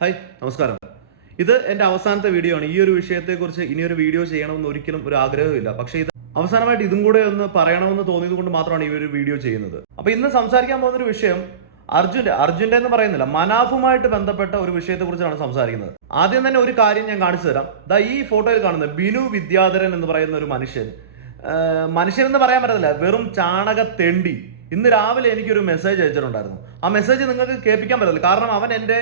Hi നമസ്കാരം. ഇത് എൻ്റെ അവസാനത്തെ വീഡിയോ ആണ്. ഈ ഒരു വിഷയത്തെക്കുറിച്ച് ഇനിയൊരു വീഡിയോ ചെയ്യണമെന്ന് ഒരിക്കലും ഒരു ആഗ്രഹമില്ല. പക്ഷേ ഇത് അവസാനമായിട്ട് ഇതും കൂടെ ഒന്ന് പറയണമെന്ന് തോന്നിയത് കൊണ്ട് മാത്രമാണ് ഈ ഒരു വീഡിയോ ചെയ്യുന്നത്. അപ്പോൾ ഇന്ന് സംസാരിക്കാൻ പോകുന്നൊരു വിഷയം അർജുൻ്റെ എന്ന് പറയുന്നില്ല, മനാഫുമായിട്ട് ബന്ധപ്പെട്ട ഒരു വിഷയത്തെക്കുറിച്ചാണ് സംസാരിക്കുന്നത്. ആദ്യം തന്നെ ഒരു കാര്യം ഞാൻ കാണിച്ചു തരാം. ഈ ഫോട്ടോയിൽ കാണുന്ന ബിനു വിദ്യാധരൻ എന്ന് പറയുന്ന ഒരു മനുഷ്യൻ എന്ന് പറയാൻ പറ്റത്തില്ല, വെറും ചാണകത്തെണ്ടി. ഇന്ന് രാവിലെ എനിക്കൊരു മെസ്സേജ് അയച്ചിട്ടുണ്ടായിരുന്നു. ആ മെസ്സേജ് നിങ്ങൾക്ക് കേൾപ്പിക്കാൻ പറ്റില്ല. കാരണം അവൻ എൻ്റെ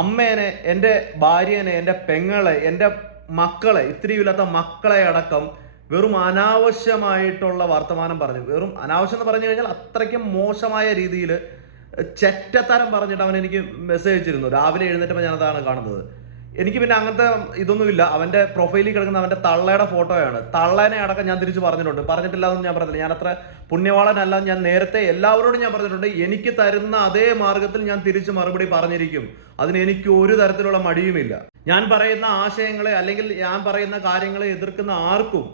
അമ്മേനെ, എൻ്റെ ഭാര്യനെ, എൻ്റെ പെങ്ങളെ, എൻ്റെ മക്കളെ, ഇത്തിരിയില്ലാത്ത മക്കളെ അടക്കം വെറും അനാവശ്യമായിട്ടുള്ള വർത്തമാനം പറഞ്ഞു. വെറും അനാവശ്യം എന്ന് പറഞ്ഞു കഴിഞ്ഞാൽ അത്രയ്ക്കും മോശമായ രീതിയിൽ ചെറ്റത്തരം പറഞ്ഞിട്ട് അവൻ എനിക്ക് മെസ്സേജ് അയച്ചിരുന്നു. രാവിലെ എഴുന്നേറ്റപ്പോൾ ഞാനതാണ് കാണുന്നത്. എനിക്ക് പിന്നെ അങ്ങനത്തെ ഇതൊന്നുമില്ല. അവൻ്റെ പ്രൊഫൈലിൽ കിടക്കുന്ന അവൻ്റെ തള്ളയുടെ ഫോട്ടോയാണ്. തള്ളേനെ അടക്കം ഞാൻ തിരിച്ച് പറഞ്ഞിട്ടില്ലാതെന്ന് ഞാൻ പറഞ്ഞില്ല. ഞാൻ അത്ര പുണ്യവാളനല്ല. ഞാൻ നേരത്തെ എല്ലാവരോടും ഞാൻ പറഞ്ഞിട്ടുണ്ട്, എനിക്ക് തരുന്ന അതേ മാർഗത്തിൽ ഞാൻ തിരിച്ച് മറുപടി പറഞ്ഞിരിക്കും. അതിന് എനിക്ക് ഒരു തരത്തിലുള്ള മടിയുമില്ല. ഞാൻ പറയുന്ന ആശയങ്ങളെ അല്ലെങ്കിൽ ഞാൻ പറയുന്ന കാര്യങ്ങളെ എതിർക്കുന്ന ആർക്കും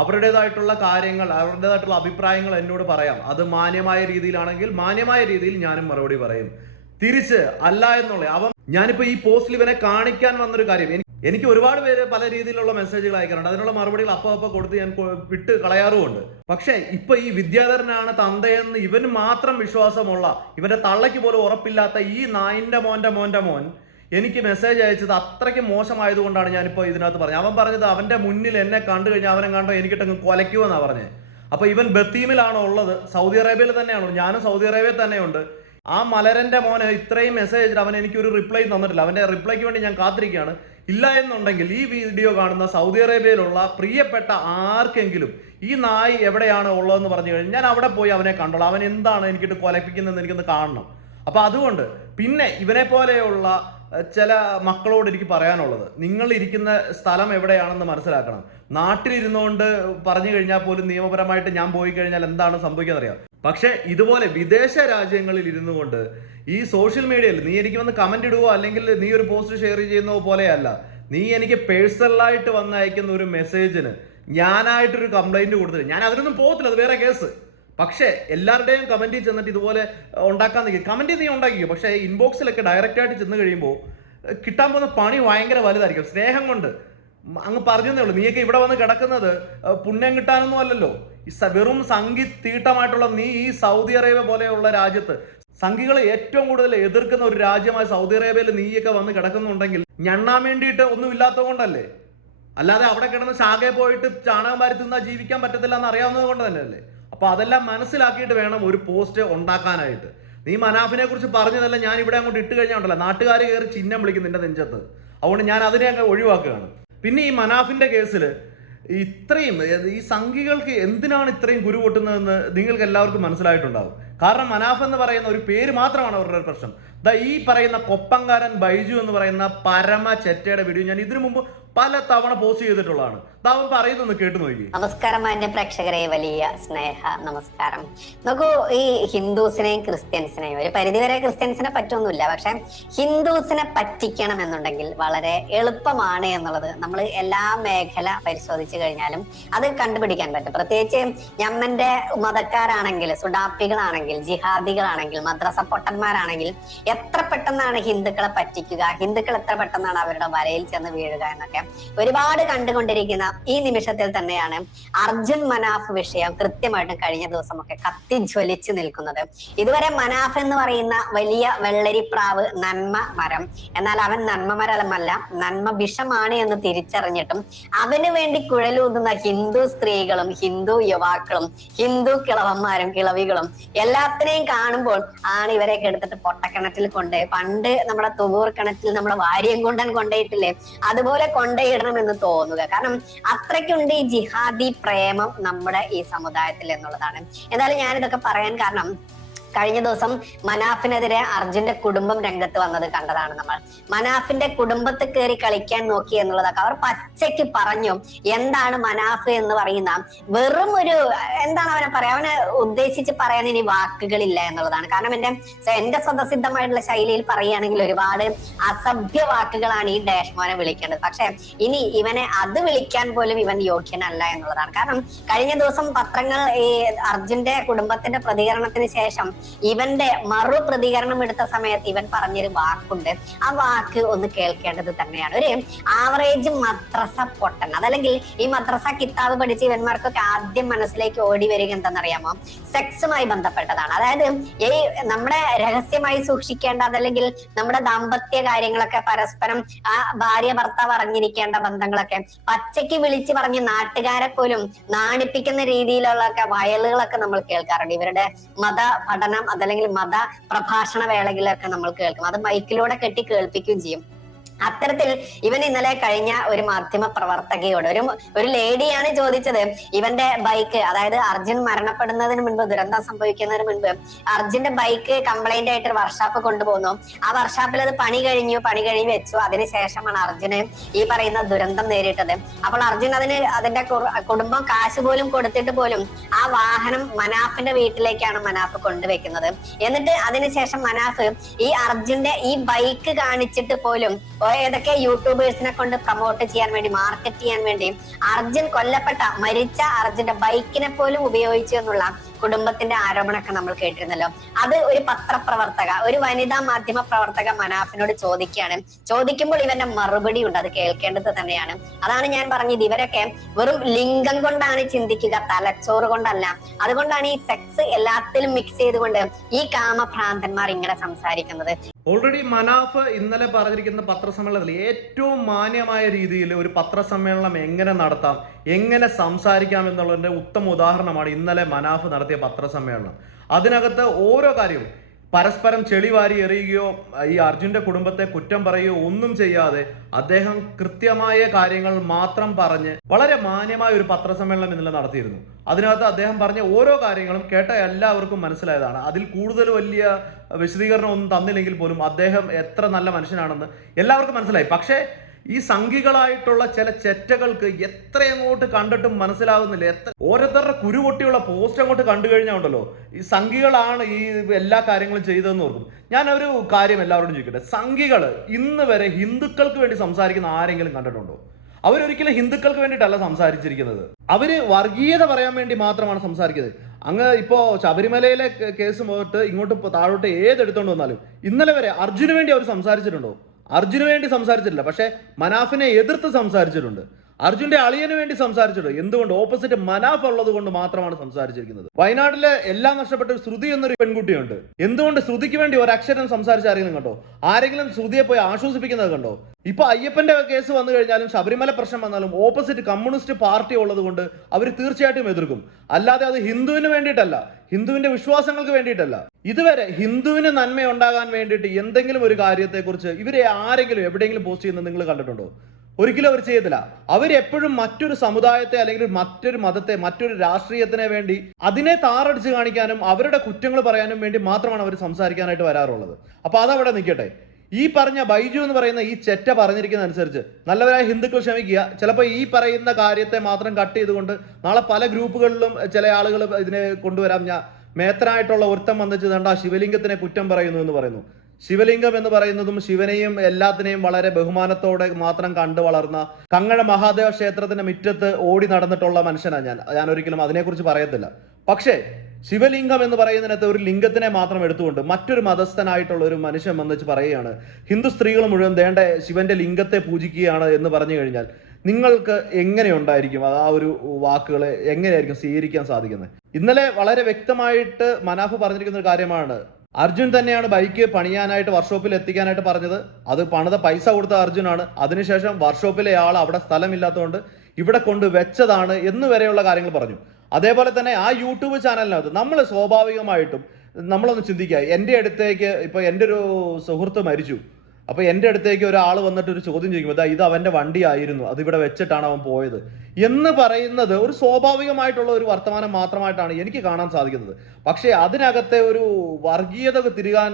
അവരുടേതായിട്ടുള്ള കാര്യങ്ങൾ, അവരുടേതായിട്ടുള്ള അഭിപ്രായങ്ങൾ എന്നോട് പറയാം. അത് മാന്യമായ രീതിയിലാണെങ്കിൽ മാന്യമായ രീതിയിൽ ഞാനും മറുപടി പറയും. തിരിച്ച് അല്ല എന്നുള്ള ഞാനിപ്പോ ഈ പോസ്റ്റിൽ ഇവനെ കാണിക്കാൻ വന്നൊരു കാര്യം, എനിക്ക് ഒരുപാട് പേര് പല രീതിയിലുള്ള മെസ്സേജുകൾ അയക്കാറുണ്ട്. അതിനുള്ള മറുപടികൾ അപ്പൊ കൊടുത്ത് ഞാൻ വിട്ട് കളയാറുമുണ്ട്. പക്ഷെ ഇപ്പൊ ഈ വിദ്യാധരനാണ് തന്തയെന്ന് ഇവന് മാത്രം വിശ്വാസമുള്ള, ഇവന്റെ തള്ളയ്ക്ക് പോലും ഉറപ്പില്ലാത്ത ഈ നായിന്റെ മോന്റെ മോൻ എനിക്ക് മെസ്സേജ് അയച്ചത് അത്രയ്ക്ക് മോശമായതുകൊണ്ടാണ് ഞാനിപ്പോൾ ഇതിനകത്ത് പറഞ്ഞത്. അവൻ പറഞ്ഞത് അവന്റെ മുന്നിൽ എന്നെ കണ്ടു കഴിഞ്ഞാൽ അവനെ കണ്ടോ എനിക്കിട്ടങ്ങ് കൊലയ്ക്കുമെന്നാണ് പറഞ്ഞത്. അപ്പൊ ഇവൻ ബത്തീമിലാണോ ഉള്ളത്? സൗദി അറേബ്യയിൽ തന്നെയാണോ? ഞാനും സൗദി അറേബ്യയിൽ തന്നെയുണ്ട്. ആ മലരന്റെ മോന് ഇത്രയും മെസ്സേജ് അയച്ചിട്ട് അവൻ എനിക്കൊരു റിപ്ലൈ തന്നിട്ടില്ല. അവന്റെ റിപ്ലൈക്ക് വേണ്ടി ഞാൻ കാത്തിരിക്കുകയാണ്. ഇല്ല എന്നുണ്ടെങ്കിൽ ഈ വീഡിയോ കാണുന്ന സൗദി അറേബ്യയിലുള്ള പ്രിയപ്പെട്ട ആർക്കെങ്കിലും ഈ നായി എവിടെയാണ് ഉള്ളതെന്ന് പറഞ്ഞു കഴിഞ്ഞാൽ ഞാൻ അവിടെ പോയി അവനെ കണ്ടോളാം. അവൻ എന്താണ് എനിക്കിട്ട് കൊലപ്പിക്കുന്നതെന്ന് എനിക്കൊന്ന് കാണണം. അപ്പൊ അതുകൊണ്ട് പിന്നെ ഇവനെ പോലെയുള്ള ചില മക്കളോട് എനിക്ക് പറയാനുള്ളത്, നിങ്ങൾ ഇരിക്കുന്ന സ്ഥലം എവിടെയാണെന്ന് മനസ്സിലാക്കണം. നാട്ടിലിരുന്നുകൊണ്ട് പറഞ്ഞു കഴിഞ്ഞാൽ പോലും നിയമപരമായിട്ട് ഞാൻ പോയി കഴിഞ്ഞാൽ എന്താണ് സംഭവിക്കുന്നത് അറിയാം. പക്ഷെ ഇതുപോലെ വിദേശ രാജ്യങ്ങളിൽ ഇരുന്നു കൊണ്ട് ഈ സോഷ്യൽ മീഡിയയിൽ നീ എനിക്ക് വന്ന് കമന്റ് ഇടുവോ അല്ലെങ്കിൽ നീ ഒരു പോസ്റ്റ് ഷെയർ ചെയ്യുന്നതോ പോലെയല്ല. നീ എനിക്ക് പേഴ്സണലായിട്ട് വന്ന് അയക്കുന്ന ഒരു മെസ്സേജിന് ഞാനായിട്ടൊരു കംപ്ലൈന്റ് കൊടുത്തിട്ട് ഞാൻ അതിനൊന്നും പോകത്തില്ല, അത് വേറെ കേസ്. പക്ഷേ എല്ലാവരുടെയും കമന്റിൽ ചെന്നിട്ട് ഇതുപോലെ ഉണ്ടാക്കാൻ നിൽക്കും. കമന്റ് നീ ഉണ്ടാക്കിയോ, പക്ഷേ ഇൻബോക്സിലൊക്കെ ഡയറക്റ്റ് ആയിട്ട് ചെന്ന് കഴിയുമ്പോൾ കിട്ടാൻ പോകുന്ന പണി ഭയങ്കര വലുതായിരിക്കും. സ്നേഹം കൊണ്ട് അങ്ങ് പറഞ്ഞതേ ഉള്ളൂ. നീയൊക്കെ ഇവിടെ വന്ന് കിടക്കുന്നത് പുണ്യം കിട്ടാനൊന്നും അല്ലല്ലോ. വെറും സംഘി തീട്ടമായിട്ടുള്ള നീ ഈ സൗദി അറേബ്യ പോലെയുള്ള രാജ്യത്ത് സംഘികളെ ഏറ്റവും കൂടുതൽ എതിർക്കുന്ന ഒരു രാജ്യമായ സൗദി അറേബ്യയിൽ നീയൊക്കെ വന്ന് കിടക്കുന്നുണ്ടെങ്കിൽ ഞണ്ണാൻ വേണ്ടിയിട്ട് ഒന്നും ഇല്ലാത്തത് കൊണ്ടല്ലേ. അല്ലാതെ അവിടെ കിടന്ന് ശാഖയെ പോയിട്ട് ചാണകം വാരി തിന്നാ ജീവിക്കാൻ പറ്റത്തില്ല എന്ന് അറിയാവുന്നത് കൊണ്ട് തന്നെയല്ലേ. അപ്പൊ അതെല്ലാം മനസ്സിലാക്കിയിട്ട് വേണം ഒരു പോസ്റ്റ് ഉണ്ടാക്കാനായിട്ട്. നീ മനാഫിനെ കുറിച്ച് പറഞ്ഞതല്ല ഞാൻ ഇവിടെ അങ്ങോട്ട് ഇട്ട് കഴിഞ്ഞാൽ ഉണ്ടല്ലോ, നാട്ടുകാർ കയറി ചിഹ്നം വിളിക്കും നിന്റെ നെഞ്ചത്ത്. അതുകൊണ്ട് ഞാൻ അതിനെ അങ്ങ് ഒഴിവാക്കുകയാണ്. പിന്നെ ഈ മനാഫിന്റെ കേസിൽ ഇത്രയും ഈ സംഘികൾക്ക് എന്തിനാണ് ഇത്രയും കുരു പൊട്ടുന്നതെന്ന് നിങ്ങൾക്ക് എല്ലാവർക്കും മനസ്സിലായിട്ടുണ്ടാവും. കാരണം മനാഫ് എന്ന് പറയുന്ന ഒരു പേര് മാത്രമാണ് അവരുടെ പ്രശ്നം. ഈ പറയുന്ന കൊപ്പങ്കാരൻ ബൈജു എന്ന് പറയുന്ന പരമ ചെറ്റയുടെ വീഡിയോ ഞാൻ ഇതിനു മുമ്പ് പല തവണ പോസ്റ്റ് ചെയ്തിട്ടുള്ളതാണ്. അവൻ പറയുന്നൊന്ന് കേട്ടു നോക്കി. നമസ്കാരം മാന്യ പ്രേക്ഷകരെ, വലിയ സ്നേഹ നമസ്കാരം. നോക്കൂ, ഈ ഹിന്ദുസിനെയും ക്രിസ്ത്യൻസിനെയും ഒരു പരിധിവരെ ക്രിസ്ത്യൻസിനെ പറ്റൊന്നുമില്ല, പക്ഷെ ഹിന്ദുസിനെ പറ്റിക്കണം എന്നുണ്ടെങ്കിൽ വളരെ എളുപ്പമാണ് എന്നുള്ളത് നമ്മൾ എല്ലാ മേഖല പരിശോധിച്ചു കഴിഞ്ഞാലും അത് കണ്ടുപിടിക്കാൻ പറ്റും. പ്രത്യേകിച്ച് ഞമ്മന്റെ മതക്കാരാണെങ്കിൽ, സുഡാപ്പികളാണെങ്കിൽ, ജിഹാദികളാണെങ്കിൽ, മദ്രസ പൊട്ടന്മാരാണെങ്കിൽ എത്ര പെട്ടെന്നാണ് ഹിന്ദുക്കളെ പറ്റിക്കുക, ഹിന്ദുക്കൾ എത്ര പെട്ടെന്നാണ് അവരുടെ വലയിൽ ചെന്ന് വീഴുക എന്നൊക്കെ ഒരുപാട് കണ്ടുകൊണ്ടിരിക്കുന്ന ഈ നിമിഷത്തിൽ തന്നെയാണ് അർജുൻ മനാഫ് വിഷയം കൃത്യമായിട്ടും കഴിഞ്ഞ ദിവസമൊക്കെ കത്തിജ്വലിച്ചു നിൽക്കുന്നത്. ഇതുവരെ മനാഫ് എന്ന് പറയുന്ന വലിയ വെള്ളരിപ്രാവ് നന്മ മരം, എന്നാൽ അവൻ നന്മ മരമല്ല, നന്മ വിഷമാണ് എന്ന് തിരിച്ചറിഞ്ഞിട്ടും അവന് വേണ്ടി കുഴലൂതുന്ന ഹിന്ദു സ്ത്രീകളും ഹിന്ദു യുവാക്കളും ഹിന്ദു കിളവന്മാരും കിളവികളും എല്ലാത്തിനെയും കാണുമ്പോൾ ആണ് ഇവരെയൊക്കെ എടുത്തിട്ട് പൊട്ടക്കിണറ്റിൽ കൊണ്ട്, പണ്ട് നമ്മുടെ തുകൂർ കിണറ്റിൽ നമ്മുടെ വാര്യം കൊണ്ടൻ കൊണ്ടേയിട്ടില്ലേ, അതുപോലെ കൊണ്ടയിടണമെന്ന് തോന്നുക. കാരണം അത്രയ്ക്കുണ്ട് ഈ ജിഹാദി പ്രേമം നമ്മുടെ ഈ സമുദായത്തിൽ എന്നുള്ളതാണ്. എന്തായാലും ഞാനിതൊക്കെ പറയാൻ കാരണം കഴിഞ്ഞ ദിവസം മനാഫിനെതിരെ അർജുന്റെ കുടുംബം രംഗത്ത് വന്നത് കണ്ടതാണ് നമ്മൾ. മനാഫിന്റെ കുടുംബത്തെ കയറി കളിക്കാൻ നോക്കി എന്നുള്ളതൊക്കെ അവർ പച്ചയ്ക്ക് പറഞ്ഞു. എന്താണ് മനാഫ് എന്ന് പറയുന്ന വെറും ഒരു എന്താണ് അവനെ പറയാ, അവനെ ഉദ്ദേശിച്ച് പറയാൻ ഇനി വാക്കുകളില്ല എന്നുള്ളതാണ്. കാരണം എന്റെ സ്വതസിദ്ധമായിട്ടുള്ള ശൈലിയിൽ പറയുകയാണെങ്കിൽ ഒരുപാട് അസഭ്യ വാക്കുകളാണ് ഈ ഡാഷ്മോനെ വിളിക്കേണ്ടത്. പക്ഷെ ഇനി ഇവനെ അത് വിളിക്കാൻ പോലും ഇവൻ യോഗ്യനല്ല എന്നുള്ളതാണ്. കാരണം കഴിഞ്ഞ ദിവസം പത്രങ്ങൾ ഈ അർജുന്റെ കുടുംബത്തിന്റെ പ്രതികരണത്തിന് ശേഷം ഇവന്റെ മറു പ്രതികരണം എടുത്ത സമയത്ത് ഇവൻ പറഞ്ഞൊരു വാക്കുണ്ട്. ആ വാക്ക് ഒന്ന് കേൾക്കേണ്ടത് തന്നെയാണ്. ഒരു ആവറേജ് മദ്രസ പൊട്ടൻ, അതല്ലെങ്കിൽ ഈ മദ്രസ കിതാബ് പഠിച്ച ഇവന്മാർക്കൊക്കെ ആദ്യം മനസ്സിലേക്ക് ഓടി വരിക എന്താണെന്നറിയാമോ? സെക്സുമായി ബന്ധപ്പെട്ടതാണ്. അതായത് ഈ നമ്മുടെ രഹസ്യമായി സൂക്ഷിക്കേണ്ട, അതല്ലെങ്കിൽ നമ്മുടെ ദാമ്പത്യ കാര്യങ്ങളൊക്കെ പരസ്പരം ആ ഭാര്യ ഭർത്താവ് അറിഞ്ഞിരിക്കേണ്ട ബന്ധങ്ങളൊക്കെ പച്ചയ്ക്ക് വിളിച്ചു പറഞ്ഞ് നാട്ടുകാരെ പോലും നാണിപ്പിക്കുന്ന രീതിയിലുള്ളൊക്കെ വയലുകളൊക്കെ നമ്മൾ കേൾക്കാറുണ്ട്. ഇവരുടെ മത പഠനം അതല്ലെങ്കിൽ മത പ്രഭാഷണ വേളകളിലൊക്കെ നമ്മൾ കേൾക്കും. അത് മൈക്കിലൂടെ കെട്ടി കേൾപ്പിക്കുകയും ചെയ്യും. അത്തരത്തിൽ ഇവൻ ഇന്നലെ കഴിഞ്ഞ ഒരു മാധ്യമ പ്രവർത്തകയോട് ഒരു ലേഡിയാണ് ചോദിച്ചത്, ഇവന്റെ ബൈക്ക്, അതായത് അർജുൻ മരണപ്പെടുന്നതിന് മുൻപ്, ദുരന്തം സംഭവിക്കുന്നതിന് മുൻപ് അർജുന്റെ ബൈക്ക് കംപ്ലൈന്റ് ആയിട്ട് ഒരു വർക്ക്ഷോപ്പ് കൊണ്ടുപോകുന്നു. ആ വർക്ക്ഷോപ്പിൽ അത് പണി കഴിഞ്ഞ് വെച്ചു. അതിനുശേഷമാണ് അർജുന് ഈ പറയുന്ന ദുരന്തം നേരിട്ടത്. അപ്പോൾ അർജുൻ അതിന്റെ കുടുംബം കാശ് പോലും കൊടുത്തിട്ട് പോലും ആ വാഹനം മനാഫിന്റെ വീട്ടിലേക്കാണ് മനാഫ് കൊണ്ടുവെക്കുന്നത്. എന്നിട്ട് അതിനുശേഷം മനാഫ് ഈ അർജുന്റെ ഈ ബൈക്ക് കാണിച്ചിട്ട് പോലും ഏതൊക്കെ യൂട്യൂബേഴ്സിനെ കൊണ്ട് പ്രൊമോട്ട് ചെയ്യാൻ വേണ്ടി, മാർക്കറ്റ് ചെയ്യാൻ വേണ്ടി അർജുൻ മരിച്ച അർജുന്റെ ബൈക്കിനെ പോലും ഉപയോഗിച്ചു എന്നുള്ള കുടുംബത്തിന്റെ ആരോപണമൊക്കെ നമ്മൾ കേട്ടിരുന്നല്ലോ. അത് ഒരു പത്രപ്രവർത്തക, ഒരു വനിതാ മാധ്യമ പ്രവർത്തക മനാഫിനോട് ചോദിക്കുമ്പോൾ ഇവന്റെ മറുപടി ഉണ്ട്. അത് കേൾക്കേണ്ടത് തന്നെയാണ്. അതാണ് ഞാൻ പറഞ്ഞത്, ഇവരൊക്കെ വെറും ലിംഗം കൊണ്ടാണ് ചിന്തിക്കുക, തലച്ചോറ് കൊണ്ടല്ല. അതുകൊണ്ടാണ് ഈ സെക്സ് എല്ലാത്തിലും മിക്സ് ചെയ്തുകൊണ്ട് ഈ കാമഭ്രാന്തന്മാർ ഇങ്ങനെ സംസാരിക്കുന്നത്. ഓൾറെഡി മനാഫ് ഇന്നലെ പറഞ്ഞിരിക്കുന്ന പത്രസമ്മേളനത്തിൽ ഏറ്റവും മാന്യമായ രീതിയിൽ ഒരു പത്രസമ്മേളനം എങ്ങനെ നടത്താം, എങ്ങനെ സംസാരിക്കാം എന്നുള്ളതിന്റെ ഉത്തമ ഉദാഹരണമാണ് ഇന്നലെ മനാഫ് നടത്തിയ പത്രസമ്മേളനം. അതിനകത്ത് ഓരോ കാര്യവും പരസ്പരം ചെളിവാരി എറിയുകയോ ഈ അർജുന്റെ കുടുംബത്തെ കുറ്റം പറയുകയോ ഒന്നും ചെയ്യാതെ അദ്ദേഹം കൃത്യമായ കാര്യങ്ങൾ മാത്രം പറഞ്ഞ് വളരെ മാന്യമായ ഒരു പത്രസമ്മേളനം ഇന്നലെ നടത്തിയിരുന്നു. അതിനകത്ത് അദ്ദേഹം പറഞ്ഞ ഓരോ കാര്യങ്ങളും കേട്ട എല്ലാവർക്കും മനസ്സിലായതാണ്. അതിൽ കൂടുതൽ വലിയ വിശദീകരണം ഒന്നും തന്നില്ലെങ്കിൽ പോലും അദ്ദേഹം എത്ര നല്ല മനുഷ്യനാണെന്ന് എല്ലാവർക്കും മനസ്സിലായി. പക്ഷേ ഈ സംഘികളായിട്ടുള്ള ചില ചെറ്റകൾക്ക് എത്ര അങ്ങോട്ട് കണ്ടിട്ടും മനസ്സിലാകുന്നില്ല. ഓരോരുത്തരുടെ കുരുപൊട്ടിയുള്ള പോസ്റ്റ് അങ്ങോട്ട് കണ്ടു കഴിഞ്ഞാൽ ഉണ്ടല്ലോ, ഈ സംഘികളാണ് ഈ എല്ലാ കാര്യങ്ങളും ചെയ്തതെന്ന് ഓർക്കും. ഞാൻ ഒരു കാര്യം എല്ലാവരോടും ചോദിക്കട്ടെ, സംഘികൾ ഇന്ന് വരെ ഹിന്ദുക്കൾക്ക് വേണ്ടി സംസാരിക്കുന്ന ആരെങ്കിലും കണ്ടിട്ടുണ്ടോ? അവരൊരിക്കലും ഹിന്ദുക്കൾക്ക് വേണ്ടിയിട്ടല്ല സംസാരിച്ചിരിക്കുന്നത്. അവര് വർഗീയത പറയാൻ വേണ്ടി മാത്രമാണ് സംസാരിക്കുന്നത്. അങ്ങ് ഇപ്പോ ശബരിമലയിലെ കേസ് പോയിട്ട് ഇങ്ങോട്ട് താഴോട്ട് ഏതെടുത്തോണ്ട് വന്നാലും ഇന്നലെ വരെ അർജുന് വേണ്ടി അവർ സംസാരിച്ചിട്ടുണ്ടോ? അർജുന് വേണ്ടി സംസാരിച്ചിട്ടില്ല. പക്ഷെ മനാഫിനെ എതിർത്ത് സംസാരിച്ചിട്ടുണ്ട്. അർജുന്റെ അളിയന് വേണ്ടി സംസാരിച്ചിട്ടുണ്ട്. എന്തുകൊണ്ട്? ഓപ്പോസിറ്റ് മനാഫ് ഉള്ളത് കൊണ്ട് മാത്രമാണ് സംസാരിച്ചിരിക്കുന്നത്. വയനാട്ടിലെ എല്ലാം നഷ്ടപ്പെട്ട ശ്രുതി എന്നൊരു പെൺകുട്ടിയുണ്ട്. എന്തുകൊണ്ട് ശ്രുതിക്ക് വേണ്ടി ഒരക്ഷരം സംസാരിച്ച ആരെങ്കിലും കണ്ടോ? ആരെങ്കിലും ശ്രുതിയെ പോയി ആശ്വസിപ്പിക്കുന്നത് കണ്ടോ? ഇപ്പൊ അയ്യപ്പന്റെ കേസ് വന്നു കഴിഞ്ഞാലും ശബരിമല പ്രശ്നം വന്നാലും ഓപ്പോസിറ്റ് കമ്മ്യൂണിസ്റ്റ് പാർട്ടി ഉള്ളത് കൊണ്ട് അവർ തീർച്ചയായിട്ടും എതിർക്കും. അല്ലാതെ അത് ഹിന്ദുവിന് വേണ്ടിയിട്ടല്ല, ഹിന്ദുവിന്റെ വിശ്വാസങ്ങൾക്ക് വേണ്ടിയിട്ടല്ല. ഇതുവരെ ഹിന്ദുവിന് നന്മ ഉണ്ടാകാൻ വേണ്ടിയിട്ട് എന്തെങ്കിലും ഒരു കാര്യത്തെക്കുറിച്ച് ഇവരെ ആരെങ്കിലും എവിടെയെങ്കിലും പോസ്റ്റ് ചെയ്യുന്നത് നിങ്ങൾ കണ്ടിട്ടുണ്ടോ? ഒരിക്കലും അവർ ചെയ്യത്തില്ല. അവരെപ്പോഴും മറ്റൊരു സമുദായത്തെ അല്ലെങ്കിൽ മറ്റൊരു മതത്തെ, മറ്റൊരു രാഷ്ട്രീയത്തിനെ വേണ്ടി അതിനെ താറടിച്ച് കാണിക്കാനും അവരുടെ കുറ്റങ്ങൾ പറയാനും വേണ്ടി മാത്രമാണ് അവർ സംസാരിക്കാനായിട്ട് വരാറുള്ളത്. അപ്പൊ അതവിടെ നിൽക്കട്ടെ. ഈ പറഞ്ഞ ബൈജു എന്ന് പറയുന്ന ഈ ചെറ്റ പറഞ്ഞിരിക്കുന്ന അനുസരിച്ച് നല്ലവരായ ഹിന്ദുക്കൾ ക്ഷമിക്കുക. ചിലപ്പോൾ ഈ പറയുന്ന കാര്യത്തെ മാത്രം കട്ട് ചെയ്തുകൊണ്ട് നാളെ പല ഗ്രൂപ്പുകളിലും ചില ആളുകൾ ഇതിനെ കൊണ്ടുവരാം. മേത്തനായിട്ടുള്ള ഒരുത്തം വന്നിച്ച് വേണ്ട ശിവലിംഗത്തിനെ കുറ്റം പറയുന്നു എന്ന് പറയുന്നു. ശിവലിംഗം എന്ന് പറയുന്നതും ശിവനെയും എല്ലാത്തിനെയും വളരെ ബഹുമാനത്തോടെ മാത്രം കണ്ടു വളർന്ന കങ്ങഴ മഹാദേവ ക്ഷേത്രത്തിന്റെ മുറ്റത്ത് ഓടി നടന്നിട്ടുള്ള മനുഷ്യനാണ് ഞാൻ ഒരിക്കലും അതിനെക്കുറിച്ച് പറയത്തില്ല. പക്ഷേ ശിവലിംഗം എന്ന് പറയുന്നതിനകത്ത് ഒരു ലിംഗത്തിനെ മാത്രം എടുത്തുകൊണ്ട് മറ്റൊരു മതസ്ഥനായിട്ടുള്ള ഒരു മനുഷ്യൻ വന്നിച്ച് പറയുകയാണ് ഹിന്ദു സ്ത്രീകൾ മുഴുവൻ ദേണ്ട ശിവന്റെ ലിംഗത്തെ പൂജിക്കുകയാണ് എന്ന് പറഞ്ഞു കഴിഞ്ഞാൽ നിങ്ങൾക്ക് എങ്ങനെ ഉണ്ടായിരിക്കും ആ ഒരു വാക്കുകളെ എങ്ങനെയായിരിക്കും സ്വീകരിക്കാൻ സാധിക്കുന്നത്? ഇന്നലെ വളരെ വ്യക്തമായിട്ട് മനാഫ് പറഞ്ഞിരിക്കുന്ന ഒരു കാര്യമാണ്, അർജുൻ തന്നെയാണ് ബൈക്ക് പണിയാനായിട്ട് വർക്ക്ഷോപ്പിൽ എത്തിക്കാനായിട്ട് പറഞ്ഞത്. അത് പണിത പൈസ കൊടുത്ത അർജുനാണ്. അതിനുശേഷം വർക്ക്ഷോപ്പിലെ ആൾ അവിടെ സ്ഥലമില്ലാത്തതുകൊണ്ട് ഇവിടെ കൊണ്ട് വെച്ചതാണ് എന്ന് വരെയുള്ള കാര്യങ്ങൾ പറഞ്ഞു. അതേപോലെ തന്നെ ആ യൂട്യൂബ് ചാനലിനകത്ത് നമ്മൾ സ്വാഭാവികമായിട്ടും നമ്മളൊന്ന് ചിന്തിക്കുക. എൻ്റെ അടുത്തേക്ക് ഇപ്പോൾ എൻ്റെ ഒരു സുഹൃത്ത് മരിച്ചു. അപ്പോൾ എൻ്റെ അടുത്തേക്ക് ഒരാൾ വന്നിട്ട് ഒരു ചോദ്യം ചോദിക്കുമ്പോൾ ഇത് അവൻ്റെ വണ്ടി ആയിരുന്നു, അതിവിടെ വെച്ചിട്ടാണ് അവൻ പോയത് എന്ന് പറയുന്നത് ഒരു സ്വാഭാവികമായിട്ടുള്ള ഒരു വർത്തമാനം മാത്രമായിട്ടാണ് എനിക്ക് കാണാൻ സാധിക്കുന്നത്. പക്ഷേ അതിനകത്തെ ഒരു വർഗീയത തിരുകാൻ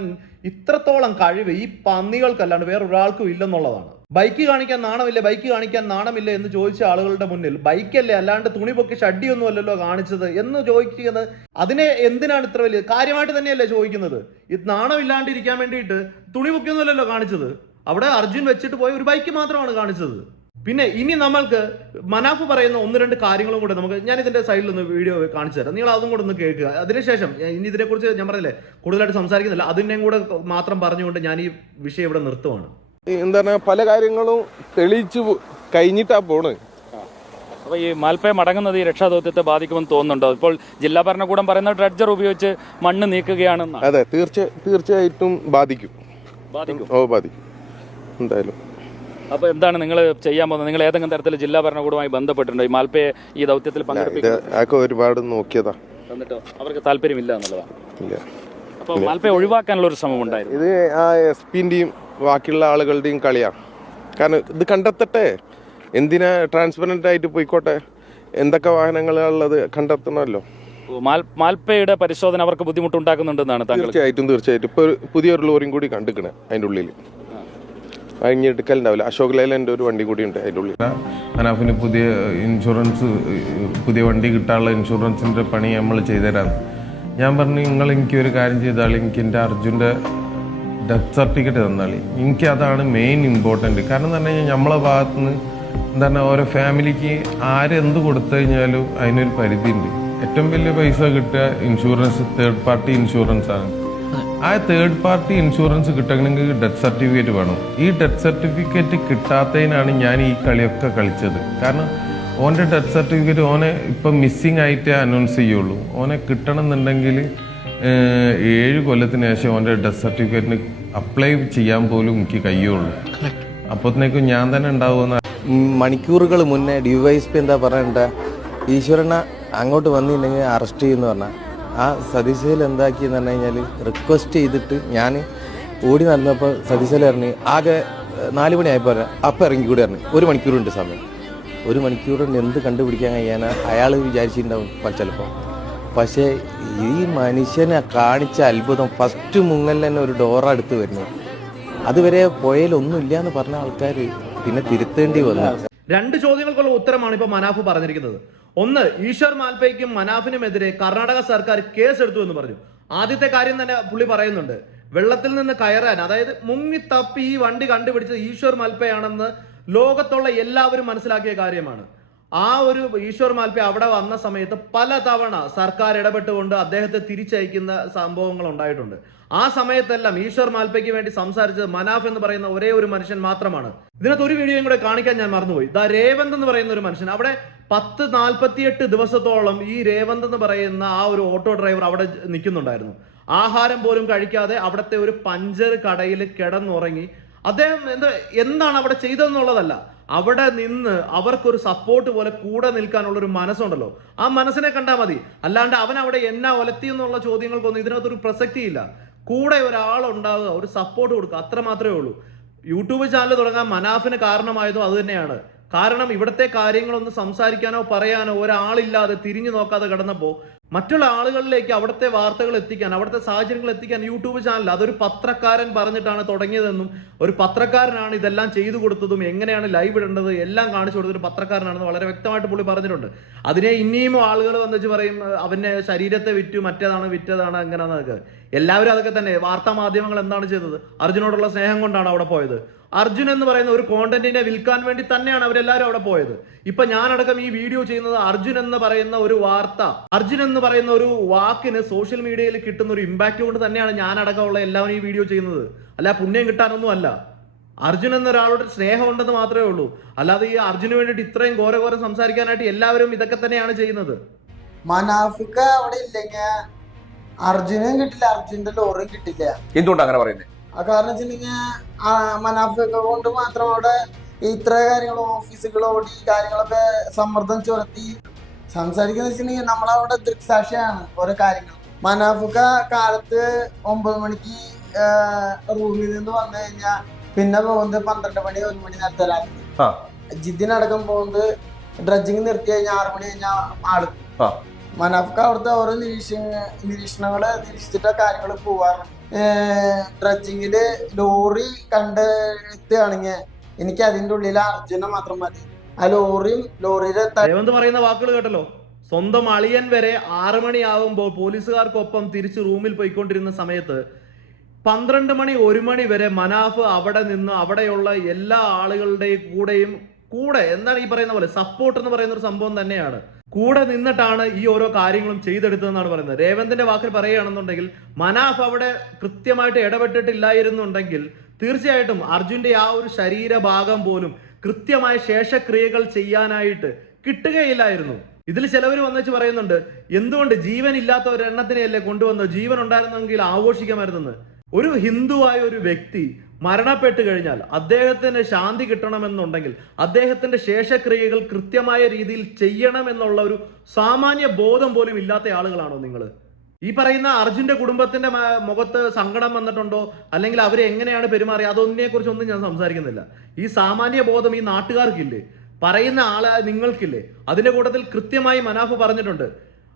ഇത്രത്തോളം കഴിവ് ഈ പന്നികൾക്കല്ലാണ്ട് വേറൊരാൾക്കും ഇല്ലെന്നുള്ളതാണ്. ബൈക്ക് കാണിക്കാൻ നാണമില്ല, ബൈക്ക് കാണിക്കാൻ നാണമില്ല എന്ന് ചോദിച്ച ആളുകളുടെ മുന്നിൽ ബൈക്കല്ലേ അല്ലാണ്ട് തുണി പൊക്കി ഷഡ്ഡിയൊന്നും അല്ലല്ലോ കാണിച്ചത് എന്ന് ചോദിക്കുന്നത് അതിനെ എന്തിനാണ് ഇത്ര വലിയ കാര്യമായിട്ട് തന്നെയല്ലേ ചോദിക്കുന്നത്? ഇത് നാണമില്ലാണ്ടിരിക്കാൻ വേണ്ടിയിട്ട് തുണി പൊക്കിയൊന്നും അല്ലല്ലോ കാണിച്ചത്. അവിടെ അർജുൻ വെച്ചിട്ട് പോയ ഒരു ബൈക്ക് മാത്രമാണ് കാണിച്ചത്. പിന്നെ ഇനി നമ്മൾക്ക് മനാഫ് പറയുന്ന 1-2 കാര്യങ്ങളും കൂടെ നമുക്ക് ഞാൻ ഇതിന്റെ സൈഡിൽ ഒന്ന് വീഡിയോ കാണിച്ചു തരാം. നിങ്ങൾ അതും കൂടെ ഒന്ന് കേൾക്കുക. അതിനുശേഷം ഇനി ഇതിനെക്കുറിച്ച് ഞാൻ പറഞ്ഞില്ലേ കൂടുതലായിട്ട് സംസാരിക്കുന്നില്ല, അതിനെയും കൂടെ മാത്രം പറഞ്ഞുകൊണ്ട് ഞാൻ ഈ വിഷയം ഇവിടെ നിർത്തുവാണ്. എന്താണ് പല കാര്യങ്ങളും തെളിയിച്ചു കഴിഞ്ഞിട്ടാ പോണ്. അപ്പോൾ ഈ മാൽപ്പേ മടങ്ങുന്നത് ഈ രക്ഷാദൗത്യത്തെ ബാധിക്കുമെന്ന് തോന്നുന്നുണ്ടോ? ഇപ്പോൾ ജില്ലാ ഭരണകൂടം പറയുന്ന ഡ്രഡ്ജർ ഉപയോഗിച്ച് മണ്ണ് നീക്കുകയാണെന്ന്. അതെ, തീർച്ചയായിട്ടും ബാധിക്കും. ഓ, ബാധിക്കും എന്തായാലും. അപ്പോൾ എന്താണ് നിങ്ങൾ ചെയ്യാൻ പോകുന്നത്? നിങ്ങൾ ഏതെങ്കിലും തരത്തിൽ ജില്ലാ ഭരണകൂടവുമായി ബന്ധപ്പെട്ടിട്ടുണ്ടോ ഈ മാൽപ്പയെ ഈ ദൗത്യത്തിൽ പങ്കെടുപ്പിക്കാൻ? ഒരുപാട് നോക്കിയതാ, എന്നിട്ടോ അവർക്ക് താല്പര്യമില്ല എന്നുള്ളതാണ്. ഇല്ല. അപ്പോൾ മാൽപ്പയെ ഒഴിവാക്കാനുള്ള ഒരു ശ്രമം ഉണ്ടായിരുന്നു. ഇത് ആ SP-ന്റെയും ബാക്കിയുള്ള ആളുകളുടെയും കളിയാണ്. കാരണം ഇത് കണ്ടെത്തട്ടെ, എന്തിനാ ട്രാൻസ്പെറന്റ് ആയിട്ട് പോയിക്കോട്ടെ, എന്തൊക്കെ വാഹനങ്ങളുള്ളത് കണ്ടെത്തണമല്ലോ. മാൽപ്പയുടെ പരിശോധന അവർക്ക് ബുദ്ധിമുട്ടുണ്ടാക്കുന്നുണ്ടെന്നാണ് താങ്കൾ? തീർച്ചയായിട്ടും. ഇപ്പൊ പുതിയൊരു ലോറിയും കൂടി കണ്ടിക്കണേ അതിൻ്റെ ഉള്ളിൽ. കഴിഞ്ഞ് എടുക്കലുണ്ടാവില്ല. അശോക് ലേലൻ്റെ ഒരു വണ്ടി കൂടി ഉണ്ട് അതിൻ്റെ ഉള്ളിൽ. മനാഫിന് പുതിയ ഇൻഷുറൻസ്, പുതിയ വണ്ടി കിട്ടാനുള്ള ഇൻഷുറൻസിൻ്റെ പണി നമ്മൾ ചെയ്തുതരാം. ഞാൻ പറഞ്ഞു, നിങ്ങൾ എനിക്കൊരു കാര്യം ചെയ്താൽ എനിക്ക് എൻ്റെ അർജുൻ്റെ ഡെത്ത് സർട്ടിഫിക്കറ്റ് തന്നാളി. എനിക്ക് അതാണ് മെയിൻ ഇമ്പോർട്ടൻറ്റ്. കാരണം എന്ന് പറഞ്ഞു കഴിഞ്ഞാൽ നമ്മളെ ഭാഗത്തു നിന്ന് എന്താണ് ഓരോ ഫാമിലിക്ക് ആരെന്ത് കൊടുത്തു കഴിഞ്ഞാലും അതിനൊരു പരിധിയുണ്ട്. ഏറ്റവും വലിയ പൈസ കിട്ടുക ഇൻഷുറൻസ്, തേർഡ് പാർട്ടി ഇൻഷുറൻസ് ആണ്. ആ തേർഡ് പാർട്ടി ഇൻഷുറൻസ് കിട്ടണമെങ്കിൽ ഡെത്ത് സർട്ടിഫിക്കറ്റ് വേണം. ഈ ഡെത്ത് സർട്ടിഫിക്കറ്റ് കിട്ടാത്തതിനാണ് ഞാൻ ഈ കളിയൊക്കെ കളിച്ചത്. കാരണം ഓൻ്റെ ഡെത്ത് സർട്ടിഫിക്കറ്റ് ഓനെ ഇപ്പം മിസ്സിങ് ആയിട്ടേ അനൗൺസ് ചെയ്യുള്ളൂ. ഓനെ കിട്ടണമെന്നുണ്ടെങ്കിൽ 7 കൊല്ലത്തിന് ശേഷം ഓൻ്റെ ഡെത്ത് സർട്ടിഫിക്കറ്റിന് അപ്ലൈ ചെയ്യാൻ പോലും എനിക്ക് കഴിയുള്ളൂ. അപ്പോഴത്തേക്കും ഞാൻ തന്നെ ഉണ്ടാവുമെന്ന്. മണിക്കൂറുകൾ മുന്നേ DYSP എന്താ പറയണ്ട, ഈശ്വരനെ അങ്ങോട്ട് വന്നിട്ടുണ്ടെങ്കിൽ അറസ്റ്റ് ചെയ്യുമെന്ന് പറഞ്ഞാൽ ആ സതീശയിൽ എന്താക്കിയെന്ന് പറഞ്ഞു കഴിഞ്ഞാൽ റിക്വസ്റ്റ് ചെയ്തിട്ട് ഞാൻ ഓടി നടന്നപ്പോൾ സതീശയിൽ ഇറങ്ങി ആകെ 4 മണിയായപ്പോൾ അപ്പം ഇറങ്ങിക്കൂടി ഇറങ്ങി. 1 മണിക്കൂറുണ്ട് സമയം. 1 മണിക്കൂറിന് എന്ത് കണ്ടുപിടിക്കാൻ കഴിയാനാ അയാൾ വിചാരിച്ചിട്ടുണ്ടാവും ചിലപ്പോൾ. പക്ഷേ ഈ മനുഷ്യനെ കാണിച്ച അത്ഭുതം, ഫസ്റ്റ് മുങ്ങൽ തന്നെ ഒരു ഡോറ അടുത്ത് വരുന്നു. അതുവരെ പുഴയിലൊന്നും ഇല്ല എന്ന് പറഞ്ഞ ആൾക്കാർ പിന്നെ തിരുത്തേണ്ടി വന്നു. 2 ചോദ്യങ്ങൾക്കുള്ള ഉത്തരമാണ് ഇപ്പൊ മനാഫ് പറഞ്ഞിരിക്കുന്നത്. ഒന്ന്, ഈശ്വർ മാൽപ്പയ്ക്കും മനാഫിനുമെതിരെ കർണാടക സർക്കാർ കേസ് എടുത്തു എന്ന് പറഞ്ഞു. ആദ്യത്തെ കാര്യം തന്നെ പുള്ളി പറയുന്നുണ്ട്, വെള്ളത്തിൽ നിന്ന് കയറാൻ, അതായത് മുങ്ങി തപ്പി ഈ വണ്ടി കണ്ടുപിടിച്ചത് ഈശ്വർ മാൽപ്പയാണെന്ന് ലോകത്തുള്ള എല്ലാവരും മനസ്സിലാക്കിയ കാര്യമാണ്. ആ ഒരു ഈശ്വർ മാൽപ്പ അവിടെ വന്ന സമയത്ത് പല തവണ സർക്കാർ ഇടപെട്ടുകൊണ്ട് അദ്ദേഹത്തെ തിരിച്ചയക്കുന്ന സംഭവങ്ങൾ ഉണ്ടായിട്ടുണ്ട്. ആ സമയത്തെല്ലാം ഈശ്വർ മാൽപ്പയ്ക്ക് വേണ്ടി സംസാരിച്ചത് മനാഫ് എന്ന് പറയുന്ന ഒരേ ഒരു മനുഷ്യൻ മാത്രമാണ്. ഇതിനകത്ത് ഒരു വീഡിയോയും കൂടെ കാണിക്കാൻ ഞാൻ മറന്നുപോയി. രേവന്ത് എന്ന് പറയുന്ന ഒരു മനുഷ്യൻ അവിടെ 48 ദിവസത്തോളം ഈ രേവന്ത് എന്ന് പറയുന്ന ആ ഒരു ഓട്ടോ ഡ്രൈവർ അവിടെ നിൽക്കുന്നുണ്ടായിരുന്നു. ആഹാരം പോലും കഴിക്കാതെ അവിടുത്തെ ഒരു പഞ്ചർ കടയിൽ കിടന്നുറങ്ങി. അദ്ദേഹം എന്താണ് അവിടെ ചെയ്തതെന്നുള്ളതല്ല, അവിടെ നിന്ന് അവർക്കൊരു സപ്പോർട്ട് പോലെ കൂടെ നിൽക്കാനുള്ളൊരു മനസ്സുണ്ടല്ലോ, ആ മനസ്സിനെ കണ്ടാൽ മതി. അല്ലാണ്ട് അവൻ അവിടെ എന്നാ ഒലത്തി എന്നുള്ള ചോദ്യങ്ങൾക്കൊന്നും ഇതിനകത്തൊരു പ്രസക്തിയില്ല. കൂടെ ഒരാളുണ്ടാവുക, ഒരു സപ്പോർട്ട് കൊടുക്കുക, അത്ര മാത്രമേ ഉള്ളൂ. യൂട്യൂബ് ചാനൽ തുടങ്ങാൻ മനാഫിന് കാരണമായതും അത് തന്നെയാണ്. കാരണം ഇവിടുത്തെ കാര്യങ്ങളൊന്ന് സംസാരിക്കാനോ പറയാനോ ഒരാളില്ലാതെ തിരിഞ്ഞു നോക്കാതെ കിടന്നപ്പോൾ മറ്റുള്ള ആളുകളിലേക്ക് അവിടുത്തെ വാർത്തകൾ എത്തിക്കാൻ, അവിടുത്തെ സാഹചര്യങ്ങൾ എത്തിക്കാൻ യൂട്യൂബ് ചാനൽ അതൊരു പത്രക്കാരൻ പറഞ്ഞിട്ടാണ് തുടങ്ങിയതെന്നും ഒരു പത്രക്കാരനാണ് ഇതെല്ലാം ചെയ്തു കൊടുത്തതും എങ്ങനെയാണ് ലൈവ് ഇടേണ്ടത് എല്ലാം കാണിച്ചു കൊടുത്തൊരു പത്രക്കാരനാണെന്ന് വളരെ വ്യക്തമായിട്ട് പുള്ളി പറഞ്ഞിട്ടുണ്ട്. അതിനെ ഇനിയും ആളുകൾ വന്നിച്ച് പറയും അവന്റെ ശരീരത്തെ വിറ്റു, മറ്റേതാണ് വിറ്റതാണ്, അങ്ങനെയാണെന്നൊക്കെ. എല്ലാവരും അതൊക്കെ തന്നെ. വാർത്താ മാധ്യമങ്ങൾ എന്താണ് ചെയ്തത്? അർജുനോടുള്ള സ്നേഹം കൊണ്ടാണ് അവിടെ പോയത്. അർജുൻ എന്ന് പറയുന്ന ഒരു കോണ്ടന്റിനെ വിൽക്കാൻ വേണ്ടി തന്നെയാണ് അവരെല്ലാവരും അവിടെ പോയത്. ഇപ്പൊ ഞാനടക്കം ഈ വീഡിയോ ചെയ്യുന്നത് അർജുൻ എന്ന് പറയുന്ന ഒരു വാർത്ത, അർജുൻ എന്ന് പറയുന്ന ഒരു വാക്കിന് സോഷ്യൽ മീഡിയയിൽ കിട്ടുന്ന ഒരു ഇമ്പാക്ട് കൊണ്ട് തന്നെയാണ് ഞാനടക്കമുള്ള എല്ലാവരും ഈ വീഡിയോ ചെയ്യുന്നത്. അല്ല പുണ്യം കിട്ടാനൊന്നും അല്ല. അർജുൻ എന്നൊരാളോട് സ്നേഹം ഉണ്ടെന്ന് മാത്രമേ ഉള്ളൂ. അല്ലാതെ ഈ അർജുന് വേണ്ടിയിട്ട് ഇത്രയും ഘോരം സംസാരിക്കാനായിട്ട് എല്ലാവരും ഇതൊക്കെ തന്നെയാണ് ചെയ്യുന്നത്. മനാഫിക്ക അവിടെ ഇല്ലെങ്കിൽ അർജുനും കിട്ടില്ല, അർജുന്റെ ലോറിയും കിട്ടില്ല. എന്തുകൊണ്ട് അങ്ങനെ പറയുന്നത്? കാരണം വെച്ചിട്ടുണ്ടെങ്കിൽ മനാഫിക്ക കൊണ്ട് മാത്രം അവിടെ ഇത്ര കാര്യങ്ങൾ, ഓഫീസുകൾ ഓടി കാര്യങ്ങളൊക്കെ സമ്മർദ്ദം ചുരത്തി സംസാരിക്കുന്ന വെച്ചിട്ടുണ്ടെങ്കിൽ നമ്മളവിടെ ദൃക്സാക്ഷിയാണ് ഓരോ കാര്യങ്ങൾ. മനാഫിക്ക കാലത്ത് 9 മണിക്ക് റൂമിൽ നിന്ന് വന്നു കഴിഞ്ഞാൽ പിന്നെ പോകുന്നത് 12 മണി 1 മണി നേരത്തെ രാത്രി. ജിദ്ദിനടക്കം പോകുന്നത് ഡ്രഡ്ജിങ് നിർത്തി കഴിഞ്ഞാൽ 6 മണി കഴിഞ്ഞാൽ ആള്. മനാഫിക്ക അവിടുത്തെ ഓരോ നിരീക്ഷണങ്ങള് നിരീക്ഷിച്ചിട്ട കാര്യങ്ങൾ പോവാറുണ്ട്. ഡ്രഡ്ജിങ്ങില് ലോറി കണ്ടെത്തുകയാണെങ്കിൽ എനിക്ക് അതിന്റെ ഉള്ളിൽ അർജുന മാത്രം മതി. ആ ലോറിയും ലോറിയുടെ രേവന്ത് പറയുന്ന വാക്കുകൾ കേട്ടല്ലോ. സ്വന്തം അളിയൻ വരെ 6 മണിയാവുമ്പോൾ പോലീസുകാർക്കൊപ്പം തിരിച്ച് റൂമിൽ പോയിക്കൊണ്ടിരുന്ന സമയത്ത് 12 മണി 1 മണി വരെ മനാഫ് അവിടെ നിന്ന് അവിടെയുള്ള എല്ലാ ആളുകളുടെയും കൂടെയും കൂടെ എന്താണ് ഈ പറയുന്ന പോലെ സപ്പോർട്ട് എന്ന് പറയുന്ന ഒരു സംഭവം തന്നെയാണ്. കൂടെ നിന്നിട്ടാണ് ഈ ഓരോ കാര്യങ്ങളും ചെയ്തെടുത്തതെന്നാണ് പറയുന്നത്. രേവന്തിന്റെ വാക്കിൽ പറയുകയാണെന്നുണ്ടെങ്കിൽ മനാഫ് അവിടെ കൃത്യമായിട്ട് ഇടപെട്ടിട്ടില്ലായിരുന്നുണ്ടെങ്കിൽ തീർച്ചയായിട്ടും അർജുന്റെ ആ ഒരു ശരീരഭാഗം പോലും കൃത്യമായ ശേഷക്രിയകൾ ചെയ്യാനായിട്ട് കിട്ടുകയില്ലായിരുന്നു. ഇതിൽ ചിലവർ വന്നിച്ച് പറയുന്നുണ്ട്, എന്തുകൊണ്ട് ജീവൻ ഇല്ലാത്ത ഒരെണ്ണത്തിനെയല്ലേ കൊണ്ടുവന്നു, ജീവൻ ഉണ്ടായിരുന്നെങ്കിൽ ആഘോഷിക്കാമായിരുന്നെന്ന്. ഒരു ഹിന്ദുവായ ഒരു വ്യക്തി മരണപ്പെട്ടു കഴിഞ്ഞാൽ അദ്ദേഹത്തിന് ശാന്തി കിട്ടണമെന്നുണ്ടെങ്കിൽ അദ്ദേഹത്തിന്റെ ശേഷക്രിയകൾ കൃത്യമായ രീതിയിൽ ചെയ്യണമെന്നുള്ള ഒരു സാമാന്യ ബോധം പോലും ഇല്ലാത്ത ആളുകളാണോ നിങ്ങൾ? ഈ പറയുന്ന അർജുന്റെ കുടുംബത്തിന്റെ മുഖത്ത് സങ്കടം വന്നിട്ടുണ്ടോ, അല്ലെങ്കിൽ അവരെ എങ്ങനെയാണ് പെരുമാറി, അതൊന്നിനെ കുറിച്ചൊന്നും ഞാൻ സംസാരിക്കുന്നില്ല. ഈ സാമാന്യ ബോധം ഈ നാട്ടുകാർക്കില്ലേ, പറയുന്ന ആളെ നിങ്ങൾക്കില്ലേ? അതിന്റെ കൂട്ടത്തിൽ കൃത്യമായി മനാഫ് പറഞ്ഞിട്ടുണ്ട്,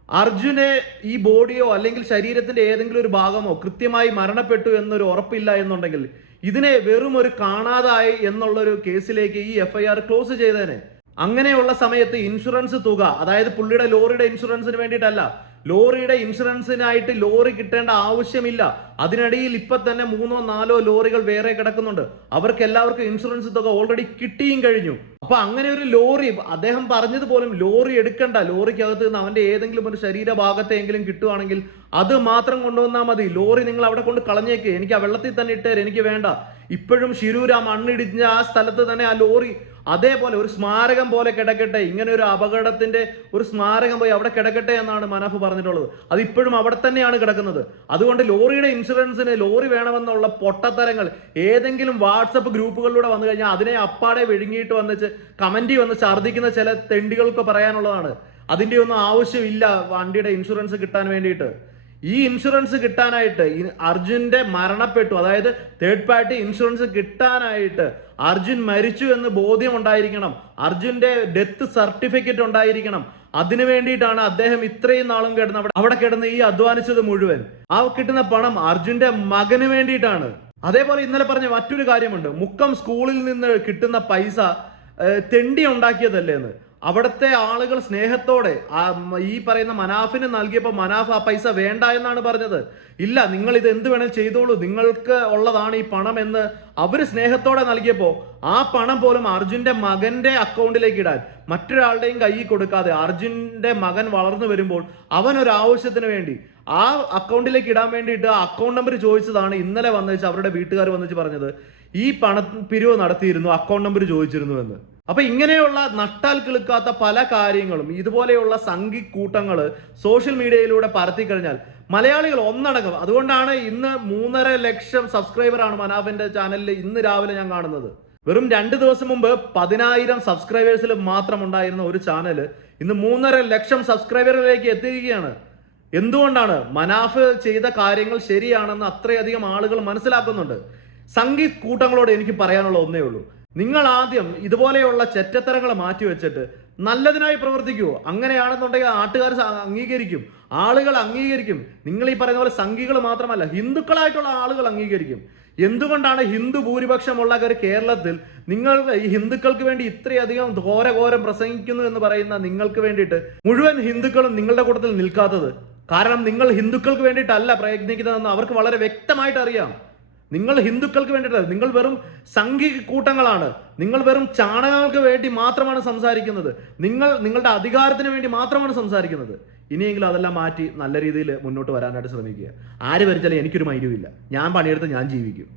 അർജുനെ ഈ ബോഡിയോ അല്ലെങ്കിൽ ശരീരത്തിന്റെ ഏതെങ്കിലും ഒരു ഭാഗമോ കൃത്യമായി മരണപ്പെട്ടു എന്നൊരു ഉറപ്പില്ല എന്നുണ്ടെങ്കിൽ ഇതിനെ വെറും ഒരു കാണാതായി എന്നുള്ളൊരു കേസിലേക്ക് ഈ FIR ക്ലോസ് ചെയ്തേനെ. അങ്ങനെയുള്ള സമയത്ത് ഇൻഷുറൻസ് തുക, അതായത് പുള്ളിയുടെ ലോറിയുടെ ഇൻഷുറൻസിന് വേണ്ടിയിട്ടല്ല, ലോറിയുടെ ഇൻഷുറൻസിനായിട്ട് ലോറി കിട്ടേണ്ട ആവശ്യമില്ല. അതിനിടയിൽ ഇപ്പൊ തന്നെ 3-4 ലോറികൾ വേറെ കിടക്കുന്നുണ്ട്. അവർക്ക് എല്ലാവർക്കും ഇൻഷുറൻസ് തുക ഓൾറെഡി കിട്ടിയും കഴിഞ്ഞു. അപ്പൊ അങ്ങനെ ഒരു ലോറി, അദ്ദേഹം പറഞ്ഞതുപോലും ലോറി എടുക്കണ്ട, ലോറിക്കകത്ത് നിന്ന് അവന്റെ ഏതെങ്കിലും ഒരു ശരീരഭാഗത്തെങ്കിലും കിട്ടുവാണെങ്കിൽ അത് മാത്രം കൊണ്ടുവന്നാൽ മതി. ലോറി നിങ്ങൾ അവിടെ കൊണ്ട് കളഞ്ഞേക്ക്, എനിക്ക് ആ വെള്ളത്തിൽ തന്നെ ഇട്ടേര്, എനിക്ക് വേണ്ട. ഇപ്പോഴും ശിരൂർ ആ മണ്ണിടിഞ്ഞ ആ സ്ഥലത്ത് തന്നെ ആ ലോറി അതേപോലെ ഒരു സ്മാരകം പോലെ കിടക്കട്ടെ, ഇങ്ങനെ ഒരു അപകടത്തിന്റെ ഒരു സ്മാരകം പോയി അവിടെ കിടക്കട്ടെ എന്നാണ് മനാഫ് പറഞ്ഞിട്ടുള്ളത്. അത് ഇപ്പോഴും അവിടെ തന്നെയാണ് കിടക്കുന്നത്. അതുകൊണ്ട് ലോറിയുടെ ഇൻഷുറൻസിന് ലോറി വേണമെന്നുള്ള പൊട്ടത്തരങ്ങൾ ഏതെങ്കിലും വാട്സപ്പ് ഗ്രൂപ്പുകളിലൂടെ വന്നു കഴിഞ്ഞാൽ അതിനെ അപ്പാടെ വിഴുങ്ങിയിട്ട് വന്നിച്ച് കമന്റ് വന്ന് ഛർദ്ദിക്കുന്ന ചില തെണ്ടികൾക്ക് പറയാനുള്ളതാണ്. അതിന്റെ ഒന്നും ആവശ്യമില്ല വണ്ടിയുടെ ഇൻഷുറൻസ് കിട്ടാൻ വേണ്ടിയിട്ട്. ഈ ഇൻഷുറൻസ് കിട്ടാനായിട്ട് അർജുന്റെ മരണപ്പെട്ടു, അതായത് തേർഡ് പാർട്ടി ഇൻഷുറൻസ് കിട്ടാനായിട്ട് അർജുൻ മരിച്ചു എന്ന് ബോധ്യം ഉണ്ടായിരിക്കണം, അർജുന്റെ ഡെത്ത് സർട്ടിഫിക്കറ്റ് ഉണ്ടായിരിക്കണം. അതിനു വേണ്ടിയിട്ടാണ് അദ്ദേഹം ഇത്രയും നാളും കിടന്ന് അവിടെ കിടന്ന് ഈ അധ്വാനിച്ചത് മുഴുവൻ. ആ കിട്ടുന്ന പണം അർജുന്റെ മകന് വേണ്ടിയിട്ടാണ്. അതേപോലെ ഇന്നലെ പറഞ്ഞ മറ്റൊരു കാര്യമുണ്ട്, മുക്കം സ്കൂളിൽ നിന്ന് കിട്ടുന്ന പൈസ തെണ്ടി ഉണ്ടാക്കിയതല്ലേ എന്ന്. അവിടുത്തെ ആളുകൾ സ്നേഹത്തോടെ ഈ പറയുന്ന മനാഫിന് നൽകിയപ്പോൾ മനാഫ് ആ പൈസ വേണ്ട എന്നാണ് പറഞ്ഞത്. ഇല്ല, നിങ്ങൾ ഇത് എന്ത് വേണേൽ ചെയ്തോളൂ, നിങ്ങൾക്ക് ഉള്ളതാണ് ഈ പണം എന്ന് അവര് സ്നേഹത്തോടെ നൽകിയപ്പോൾ ആ പണം പോലും അർജുന്റെ മകന്റെ അക്കൗണ്ടിലേക്ക് ഇടാൻ മറ്റൊരാളുടെയും കയ്യിൽ കൊടുക്കാതെ അർജുന്റെ മകൻ വളർന്നു വരുമ്പോൾ അവനൊരു ആവശ്യത്തിന് വേണ്ടി ആ അക്കൗണ്ടിലേക്ക് ഇടാൻ വേണ്ടിയിട്ട് അക്കൗണ്ട് നമ്പർ ചോദിച്ചതാണ് ഇന്നലെ വന്നു അവരുടെ വീട്ടുകാർ വന്നിച്ച് പറഞ്ഞത് ഈ പിരിവ് നടത്തിയിരുന്നു, അക്കൗണ്ട് നമ്പർ ചോദിച്ചിരുന്നു എന്ന്. അപ്പൊ ഇങ്ങനെയുള്ള നട്ടാൽ കിളുക്കാത്ത പല കാര്യങ്ങളും ഇതുപോലെയുള്ള സംഘിക്കൂട്ടങ്ങൾ സോഷ്യൽ മീഡിയയിലൂടെ പരത്തി കഴിഞ്ഞാൽ മലയാളികൾ ഒന്നടങ്കം. അതുകൊണ്ടാണ് ഇന്ന് 3.5 ലക്ഷം സബ്സ്ക്രൈബറാണ് മനാഫിന്റെ ചാനലിൽ ഇന്ന് രാവിലെ ഞാൻ കാണുന്നത്. വെറും 2 ദിവസം മുമ്പ് 10,000 സബ്സ്ക്രൈബേഴ്സിൽ മാത്രം ഉണ്ടായിരുന്ന ഒരു ചാനൽ ഇന്ന് 3.5 ലക്ഷം സബ്സ്ക്രൈബറിലേക്ക് എത്തിയിരിക്കുകയാണ്. എന്തുകൊണ്ടാണ്? മനാഫ് ചെയ്ത കാര്യങ്ങൾ ശരിയാണെന്ന് അത്രയധികം ആളുകൾ മനസ്സിലാക്കുന്നുണ്ട്. സംഘിക്കൂട്ടങ്ങളോട് എനിക്ക് പറയാനുള്ള ഒന്നേ ഉള്ളൂ, നിങ്ങൾ ആദ്യം ഇതുപോലെയുള്ള ചെറ്റത്തരങ്ങൾ മാറ്റിവെച്ചിട്ട് നല്ലതിനായി പ്രവർത്തിക്കൂ. അങ്ങനെയാണെന്നുണ്ടെങ്കിൽ നാട്ടുകാർ അംഗീകരിക്കും, ആളുകൾ അംഗീകരിക്കും. നിങ്ങൾ ഈ പറയുന്ന പോലെ സംഘികൾ മാത്രമല്ല ഹിന്ദുക്കളായിട്ടുള്ള ആളുകൾ അംഗീകരിക്കും. എന്തുകൊണ്ടാണ് ഹിന്ദു ഭൂരിപക്ഷമുള്ള ഒരു കേരളത്തിൽ നിങ്ങൾ ഈ ഹിന്ദുക്കൾക്ക് വേണ്ടി ഇത്രയധികം ഘോരഘോരം പ്രസംഗിക്കുന്നു എന്ന് പറയുന്ന നിങ്ങൾക്ക് വേണ്ടിയിട്ട് മുഴുവൻ ഹിന്ദുക്കളും നിങ്ങളുടെ കൂട്ടത്തിൽ നിൽക്കാത്തത്? കാരണം നിങ്ങൾ ഹിന്ദുക്കൾക്ക് വേണ്ടിയിട്ടല്ല പ്രയത്നിക്കുന്നതെന്ന് അവർക്ക് വളരെ വ്യക്തമായിട്ട് അറിയാം. നിങ്ങൾ ഹിന്ദുക്കൾക്ക് വേണ്ടിയിട്ടല്ല, നിങ്ങൾ വെറും സംഘിക കൂട്ടങ്ങളാണ്. നിങ്ങൾ വെറും ചാണകങ്ങൾക്ക് വേണ്ടി മാത്രമാണ് സംസാരിക്കുന്നത്. നിങ്ങൾ നിങ്ങളുടെ അധികാരത്തിന് വേണ്ടി മാത്രമാണ് സംസാരിക്കുന്നത്. ഇനിയെങ്കിലും അതെല്ലാം മാറ്റി നല്ല രീതിയിൽ മുന്നോട്ട് വരാനായിട്ട് ശ്രമിക്കുക. ആര് ഭരിച്ചാലും എനിക്കൊരു മൈൻഡും ഇല്ല. ഞാൻ പണിയെടുത്ത് ഞാൻ ജീവിക്കും.